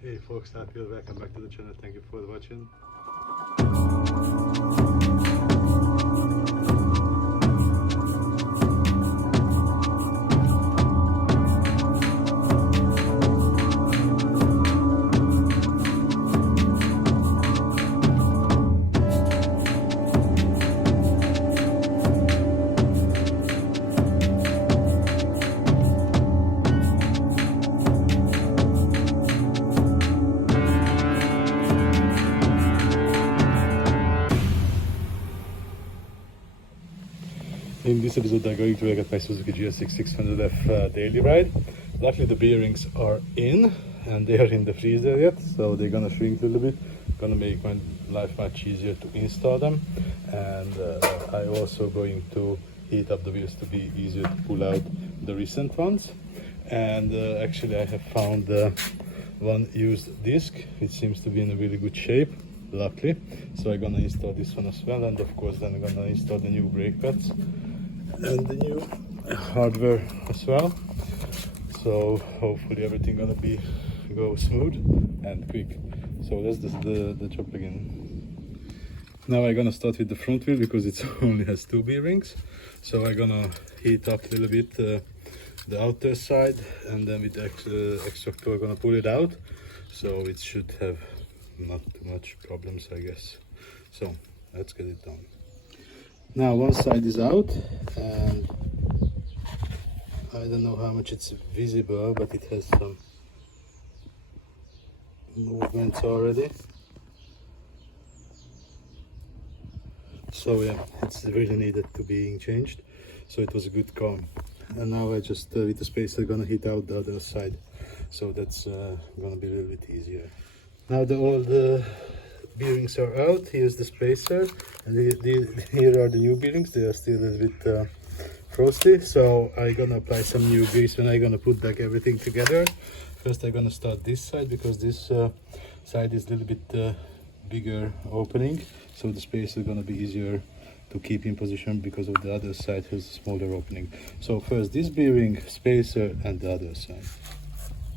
Hey folks, happy welcome back to the channel. Thank you for watching. In this episode I'm going to look at my Suzuki Gsx600f daily ride. Luckily the bearings are in and they are in the freezer yet, so they're gonna shrink a little bit. Gonna make my life much easier to install them, and I'm also going to heat up the wheels to be easier to pull out the recent ones. And actually I have found one used disc which seems to be in a really good shape, luckily. So I'm gonna install this one as well, and of course then I'm gonna install the new brake pads and the new hardware as well. So hopefully everything gonna go smooth and quick. So let's do the job again. Now I'm gonna start with the front wheel because it only has two bearings. So I'm gonna heat up a little bit the outer side, and then with the extractor I'm gonna pull it out. So it should have not too much problems, I guess. So let's get it done. Now one side is out, and I don't know how much it's visible, but it has some movements already. So yeah, it's really needed to be changed. So it was a good call. And now I just with the spacer gonna heat out the other side. So that's gonna be a little bit easier. Now all the bearings are out. Here's the spacer, and here are the new bearings. They are still a little bit frosty, so I'm gonna apply some new grease when I'm gonna put back everything together. First I'm gonna start this side because this side is a little bit bigger opening, so the spacer is gonna be easier to keep in position because of the other side has a smaller opening. So first this bearing, spacer, and the other side.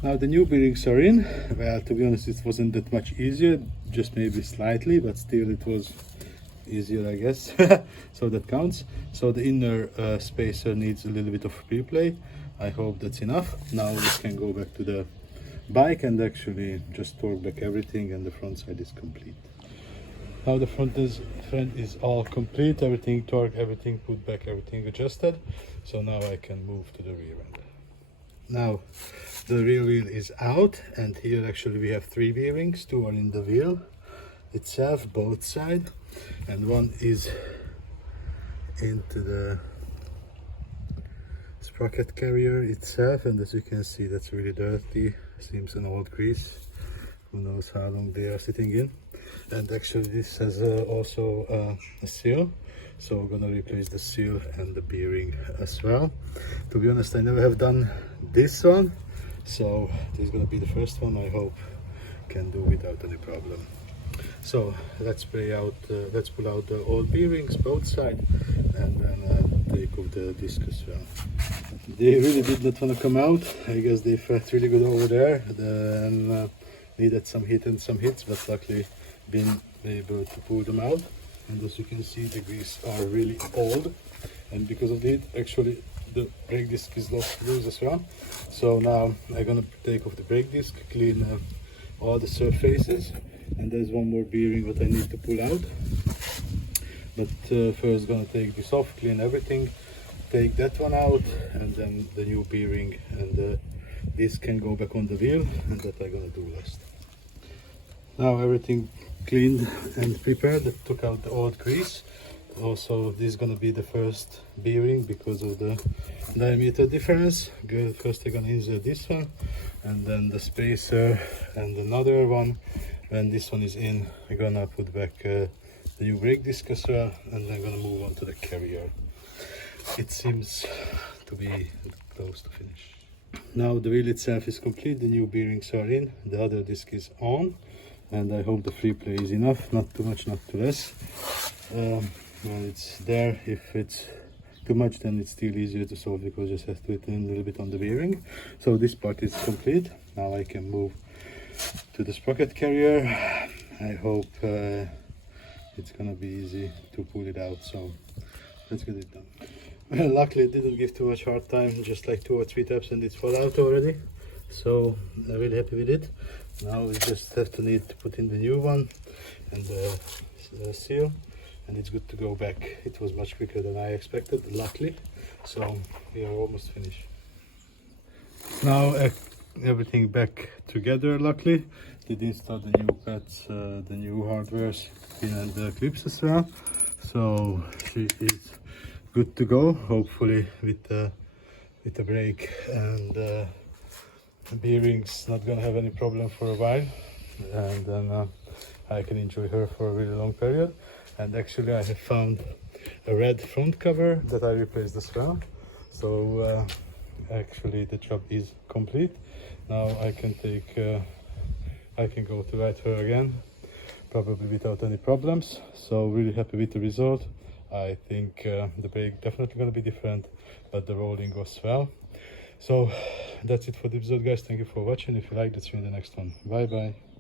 Now the new bearings are in. Well, to be honest, it wasn't that much easier, just maybe slightly, but still it was easier, I guess. So that counts. So the inner spacer needs a little bit of pre-play. I hope that's enough. Now we can go back to the bike and actually just torque back everything, and the front side is complete. Now the front is all complete, everything torqued, everything put back, everything adjusted. So now I can move to the rear end. Now the rear wheel is out, and here actually we have three bearings. Two are in the wheel itself, both sides, and one is into the sprocket carrier itself, and as you can see that's really dirty, seems an old grease, who knows how long they are sitting in. And actually this has also a seal, so we're gonna replace the seal and the bearing as well. To be honest, I never have done this one, so this is gonna be the first one. I hope can do without any problem. So let's pull out the old bearings both sides, and then take off the disc as well. They really did not want to come out. I guess they felt really good over there, and needed some heat and some hits, but luckily been able to pull them out. And as you can see, the grease are really old, and because of the heat actually the brake disc is loose as well. So now I'm gonna take off the brake disc, clean all the surfaces, and there's one more bearing that I need to pull out. But first gonna take this off, clean everything, take that one out, and then the new bearing and this can go back on the wheel, and that I'm gonna do last. Now everything cleaned and prepared. I took out the old grease. Also this is gonna be the first bearing because of the diameter difference. Good. First I'm gonna insert this one, and then the spacer and another one. When this one is in, we're gonna put back the new brake disc as well, and then I'm gonna move on to the carrier. It seems to be close to finish. Now the wheel itself is complete, the new bearings are in, the other disc is on, and I hope the free play is enough, not too much, not too less. Well, it's there. If it's too much, then it's still easier to solve because you just have to put in a little bit on the bearing. So this part is complete. Now I can move to the sprocket carrier. I hope it's gonna be easy to pull it out, so let's get it done. Well, luckily it didn't give too much hard time, just like 2 or 3 taps and it's fall out already, so I'm really happy with it. Now we just have to need to put in the new one and the seal, and it's good to go back. It was much quicker than I expected, luckily, so we are almost finished. Now everything back together, luckily. Did install the new pads, the new hardwares pin and the clips as well, so she is good to go, hopefully with the brake and the bearings not gonna have any problem for a while, and then I can enjoy her for a really long period. And actually I have found a red front cover that I replaced as well, so actually the job is complete. Now I can go to ride her again, probably without any problems, so really happy with the result. I think the brake definitely going to be different, but the rolling goes well. So that's it for the episode, guys. Thank you for watching. If you liked it, see you in the next one. Bye bye.